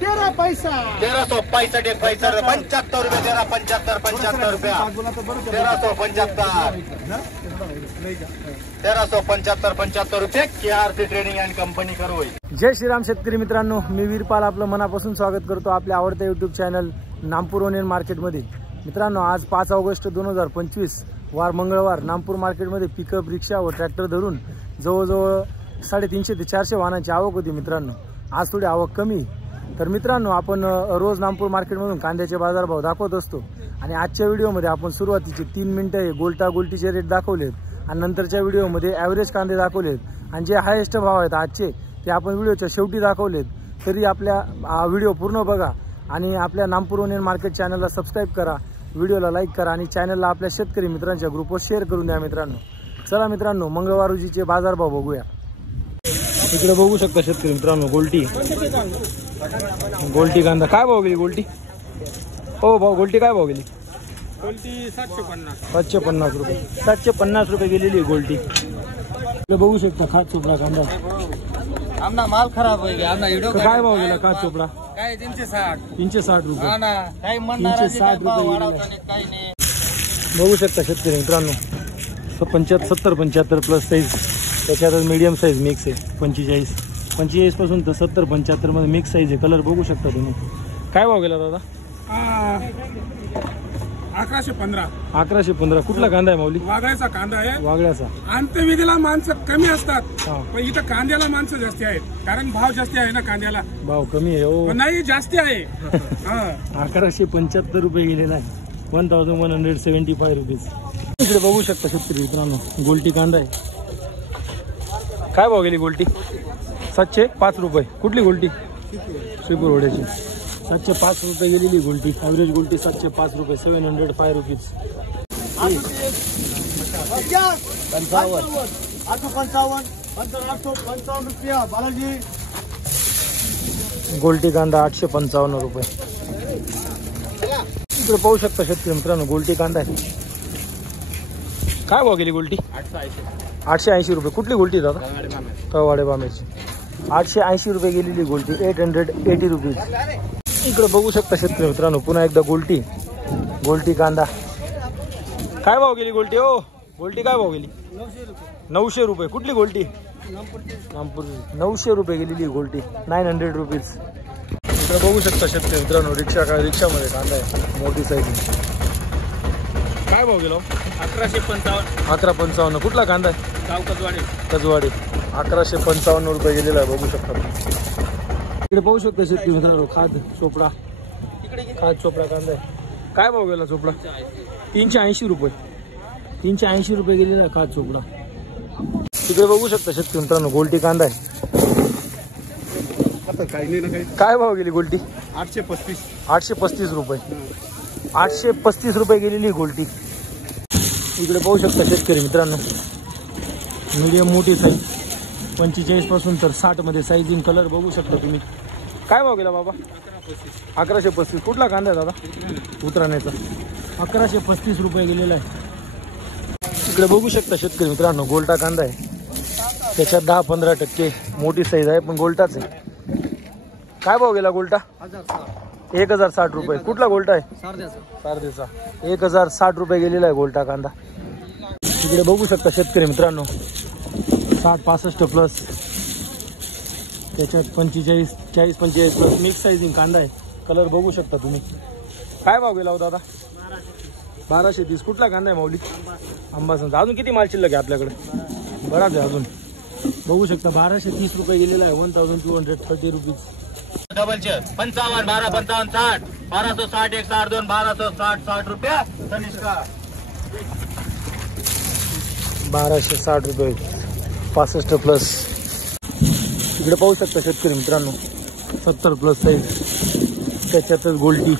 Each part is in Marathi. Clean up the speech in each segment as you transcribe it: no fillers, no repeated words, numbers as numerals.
13 पैसा 1365 एक पैसा 75 रुपये 1375 रुपया 1375 रुपये KRC ट्रेडिंग अँड कंपनी करू. जय श्रीराम शेतकरी मित्रांनो, मी वीरपाल आपलं मनापासून स्वागत करतो आपल्या आवडत्या यूट्यूब चॅनल नामपूर ओनियन मार्केटमध्ये. मित्रांनो, आज 5 ऑगस्ट 2025 वार मंगळवार नामपूर मार्केटमध्ये पिकअप, रिक्षा व ट्रॅक्टर धरून जवळजवळ 350 ते 400 वाहनांची आवक होती. मित्रांनो, आज थोडी आवक कमी. तर मित्रांनो, आपण रोज नामपूर मार्केटमधून कांद्याचे बाजारभाव दाखवत असतो आणि आजच्या व्हिडिओमध्ये आपण सुरुवातीचे 3 मिनिटं हे गोल्टीचे रेट दाखवलेत आणि नंतरच्या व्हिडिओमध्ये ॲव्हरेज कांदे दाखवलेत आणि जे हायेस्ट भाव आहेत आजचे ते आपण व्हिडिओच्या शेवटी दाखवलेत. तरी आपल्या व्हिडिओ पूर्ण बघा आणि आपल्या नामपूर ओनियन मार्केट चॅनलला सबस्क्राईब करा, व्हिडिओला लाईक करा आणि चॅनलला आपल्या शेतकरी मित्रांच्या ग्रुपवर शेअर करून द्या. मित्रांनो, चला मित्रांनो, मंगळवार रोजीचे बाजारभाव बघूया. इकडे बघू शकता शेतकरी मित्रांनो, गोल्टी कांदा काय भाव गेली गोल्टी? हो भाऊ, गोल्टी काय भाव गेली? गोल्टी 750 रुपये 750 रुपये गेलेली गोल्टी. इकडे बघू शकता खात चोपडा कांदा. आमना माल खराब होईल. काय भाव गेला खात चोपडा? काय 360 रुपये. काही म्हणणार 360 रुपये. बघू शकता शेतकरी मित्रांनो, 70-75 प्लस साईज, त्याच्यातच मीडियम साईज मिक्स आहे. 45 पासून तर 70-75 मध्ये मिक्स साईज आहे. कलर बघू शकता तुम्ही. काय भाव गेला दादा? 1115. कुठला कांदा आहे माऊली? वागळ्याचा कांदा आहे. वागळ्याचा. अंत्यविधीला माणसं कमी असतात पण इथं कांद्याला माणसं जास्ती आहेत, कारण भाव जास्ती आहे ना. कांद्याला भाव कमी आहे हो, नाही जास्ती आहे. 1175 रुपये गेलेला आहे. 1175 रुपीज. इकडे बघू शकता शेतकरी मित्रांनो, गोल्टी कांदा आहे. काय भाव गेली गोल्टी? 705 रुपये. कुठली गोल्टी? श्रीपूर होड्याची. 705 रुपये गेलेली गोल्टी. ॲव्हरेज गोल्टी 705 रुपये. 705 रुपीज. 55 रुपया बालाजी. गोल्टी कांदा 855 रुपये. इकडे पाहू शकता शेतकरी मित्रांनो, गोल्टी कांदा आहे. काय भाव गेली गोल्टी? 880 रुपये. कुठली गोल्टी दादा? तळवाडे बामेची. 880 रुपये गेलेली गोल्टी. 880 रुपीज. इकडे बघू शकता शेतकरी मित्रांनो, पुन्हा एकदा गोल्टी कांदा. काय भाव गेली गोल्टी? हो, गोल्टी काय भाव गेली? 900 रुपये. कुठली गोल्टी? नामपूर. 900 रुपये गेलेली गोल्टी. 900 रुपीज. इकडे बघू शकता शेतकरी मित्रांनो, रिक्षामध्ये कांदा आहे, मोठी साईज. काय भाव गेलो? 1155. कुठला कांदा आहे? कजवाडी. 1155 रुपये गेलेला आहे. बघू शकता. इकडे पाहू शकता शेतकरी मित्रांनो, खाद चोपडा कांदा आहे. काय भाव गेला चोपडा? 380 रुपये. 380 रुपये गेलेला आहे खाद चोपडा. तिकडे बघू शकता शेतकरी मित्रांनो, गोल्टी कांदा आहे. काय भाव गेली गोल्टी? 835 रुपये. 835 रुपये गेलेली गोल्टी. इकडे पाहू शकता शेतकरी मित्रांनो, मीडियम मोठी साईज. 45 पासून तर 60 मध्ये साईजिंग. कलर बघू शकता तुम्ही. काय भाव गेला बाबा? 1135. कुठला कांदा आहे दादा? उतराण्याचा. 1135 रुपये गेलेला आहे. इकडे बघू शकता शेतकरी मित्रांनो, गोल्टा कांदा आहे. त्याच्यात 10-15% मोठी साईज आहे, पण गोल्टाच आहे. काय भाव गेला गोल्टा? 1060 रुपये. कुठला गोल्टा आहे? सारदेचा. 1060 रुपये गेलेला आहे गोल्टा कांदा. इकडे बघू शकता शेतकरी मित्रांनो, 60-65 प्लस, त्याच्यात 45-45 प्लस मिक्स साईजिंग कांदा आहे. कलर बघू शकता तुम्ही. काय भाव गेला हो दादा? 1230. कुठला कांदा आहे माऊली? अंबासनचा. अजून किती माल शिल्लक आहे आपल्याकडे? बराच आहे अजून. बघू शकता 1230 रुपये गेलेला आहे. 1230 रुपीज. 55 12 55 60 1260 162 1260 रुपया. 1260 रुपये. 65 प्लस. इकडे पाहू शकता शेतकरी मित्रांनो, 70 प्लस साईज, त्याच्यातच गोल्टी.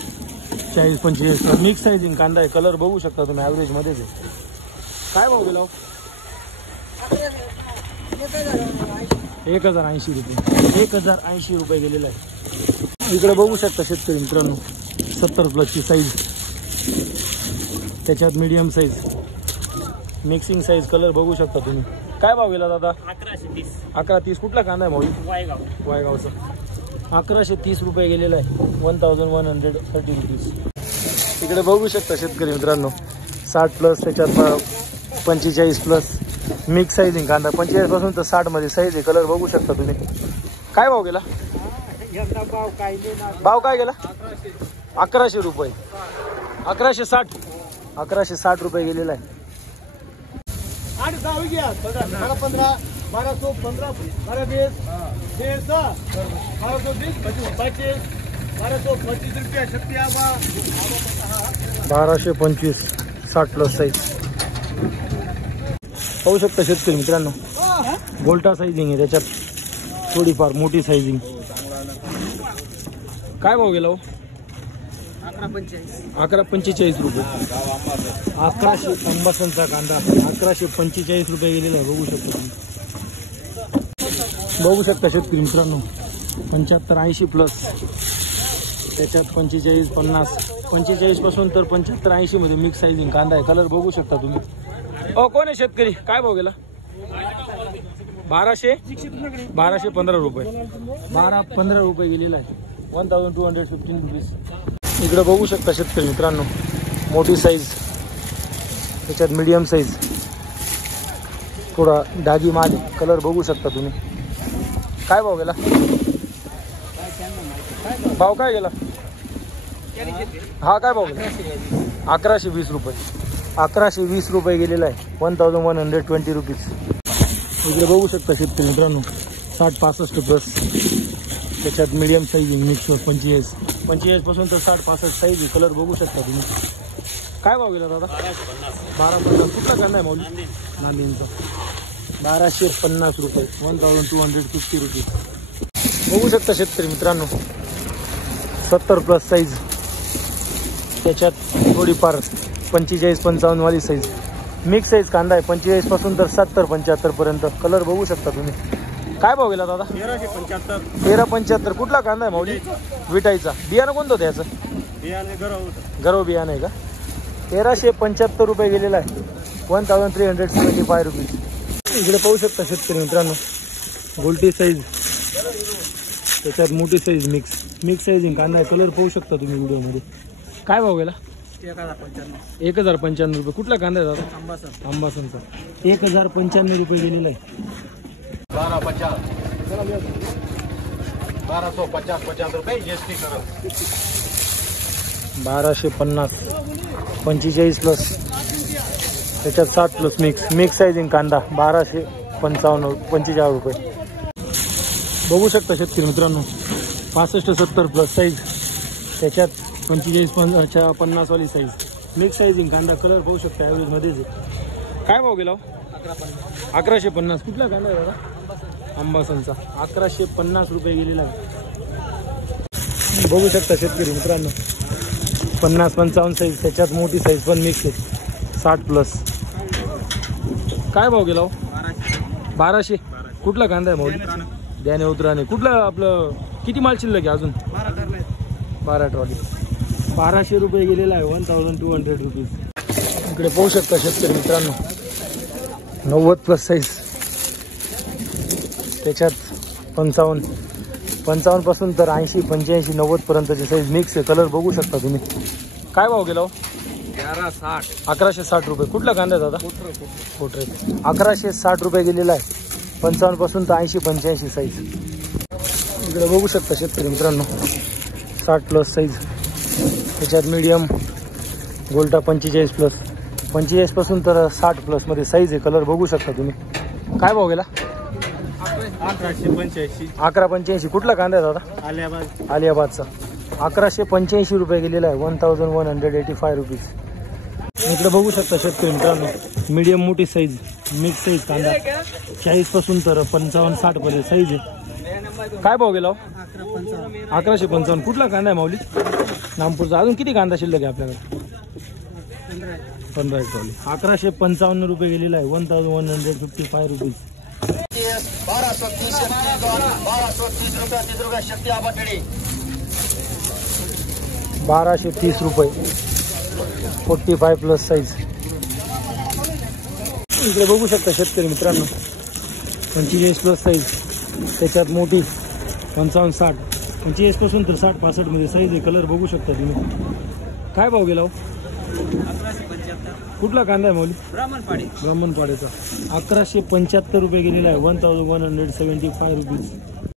40-45 मिक्स साईजिंग कांदा आहे. कलर बघू शकता तुम्ही, ॲव्हरेज मध्येच आहे. काय भाव गेला? 1080 रुपये. 1080 रुपये गेलेला आहे. इकडे बघू शकता शेतकरी मित्रांनो, 70 प्लसची साईज, त्याच्यात medium size, mixing size. Colour बघू शकता तुम्ही. काय भाव गेला दादा? 1130. 1130. कुठला कांदा आहे भाऊ? वायगावचा. 1130 रुपये गेलेला आहे. 1130 रुपीज. इकडे बघू शकता शेतकरी मित्रांनो 60+ त्याच्यात 45+ मिक्स साईजिंग कांदा 45 पासून तर 60 मध्ये साईज आहे. कलर बघू शकता तुम्ही. काय भाव गेला? भाव काय गेला? 1100 रुपये. 1160. 1160 रुपये गेलेला आहे. 1215 1215 1220 1225 रुपया शक्ती आबा 1225 60+ साईज. पाहू शकता शेतकरी मित्रांनो गोल्टा साईजिंग आहे त्याच्यात थोडीफार मोठी साईजिंग. काय भाव गेला हो? 1145 रुपये. 1100 अंबासनचा कांदा 1145 रुपये गेलेला आहे. बघू शकता तुम्ही. बघू शकता शेतकरी मित्रांनो 75-80+ त्याच्यात 45 50 45 पासून तर 75-80 मध्ये मिक्स साईजिंग कांदा आहे. कलर बघू शकता तुम्ही. कोण आहे शेतकरी? काय भाव गेला? 1215 रुपये. 1215 रुपये गेलेला आहे. 1215 रुपीज. इकडे बघू शकता शेतकरी मित्रांनो मोठी साईज त्याच्यात मीडियम साईज थोडा डागी माल. कलर बघू शकता तुम्ही. काय भाव गेला? भाव काय गेला? हा काय भाव गेला? 1120 रुपये. 1120 रुपये गेलेला आहे. 1120 रुपीज. इकडे बघू शकता शेतकरी मित्रांनो 60-65+ त्याच्यात मीडियम साईज मिक्स 25 पासून तर 60-65 साईज. कलर बघू शकता तुम्ही. काय भाव गेला दादा? 1250. कुठला कांदा आहे माऊली? नांदेडचा. 1250 रुपये. 1250 रुपीज. बघू शकता शेतकरी मित्रांनो 70+ साईज त्याच्यात थोडीफार 45-55 वाली साईज मिक्स साईज कांदा आहे. 45 पासून तर 70-75 पर्यंत. कलर बघू शकता तुम्ही. काय भाव गेला दादा? 1375. कुठला कांदा आहे माऊली? विटाईचा. बियाणं कोणतं होतं याचं? गरव बियाणं आहे का? 1375 रुपये गेलेला आहे. 1375 रुपीज. इकडे पाहू शकता शेतकरी मित्रांनो गोल्टी साईज त्याच्यात मोठी साईज मिक्स साईजिंग कांदा आहे. कलर पाहू शकता तुम्ही व्हिडिओमध्ये. काय भाव गेला? 1095 रुपये. कुठला कांदा आहे दादा? अंबासनचा. 1095 रुपये गेलेला आहे. 1250 रुपये जीएसटी करा. 1250 45+ त्याच्यात 60+ मिक्स साईजिंग कांदा 1255 रुपये. बघू शकता शेतकरी मित्रांनो 65-70+ साईज त्याच्यात 45-50 वाली साईज मिक्स साईजिंग कांदा. कलर पाहू शकता ॲव्हरेज मध्येच आहे. काय भाव गेला? 1150. कुठला कांदा आहे दादा? अंबासनचा. 1150 रुपये गेलेला आहे. बघू शकता शेतकरी मित्रांनो 50-55 साईज त्याच्यात मोठी साईज पण मिक्स आहे 60+. काय भाव गेला? 1200. कुठला कांदा आहे माऊली? द्याने उतराने. कुठलं आपलं किती माल शिल्लक आहे अजून? 12 ट्रॉली. 1200 रुपये गेलेला आहे. 1200 रुपीज. इकडे पाहू शकता शेतकरी मित्रांनो 90+ साईज त्याच्यात 55 पासून तर 80 85 90 पर्यंतची साईज मिक्स आहे. कलर बघू शकता तुम्ही. काय भाव गेला? 1160 रुपये. कुठला कांदा आहे दादा? कोटरे. 1160 रुपये गेलेला आहे. 55 पासून तर 80 85 साईज. इकडे बघू शकता शेतकरी मित्रांनो 60+ साईज त्याच्यात मीडियम गोल्टा 45+ पासून तर 60+ मध्ये साईज आहे. कलर बघू शकता तुम्ही. काय भाव गेला? 1185. कुठला कांदा आहे दादा? आलियाबादचा. 1185 रुपये गेलेला आहे. 1185 रुपीज. इकडे बघू शकता शेतकरी मित्रांनो मीडियम मोठी साईज मिक्स साईज कांदा 40 पासून तर 55-60 पर्यंत साईज आहे. काय भाव गेला? 1155. कुठला कांदा आहे माऊली? नामपूरचा. अजून किती कांदा शिल्लक आहे आपल्याकडे? 15 ट्रॉली. 1155 रुपये गेलेला आहे. 1155 रुपीज. 1230 रुपया 30 रुपया शक्ती आबाटडी. 1230 रुपये 45+ साईज. इकडे बघू शकता शेतकरी मित्रांनो 45+ साईज त्याच्यात मोठी 55-60 40 पासून तर 60-65 मध्ये साईज आहे. कलर बघू शकता तुम्ही. काय भाव गेला हो? 1175 कुठला कांदा आहे माऊली? ब्राह्मणपाडे. ब्राह्मणपाड्याचा 1175 रुपये गेलेला आहे. 1175 रुपीज.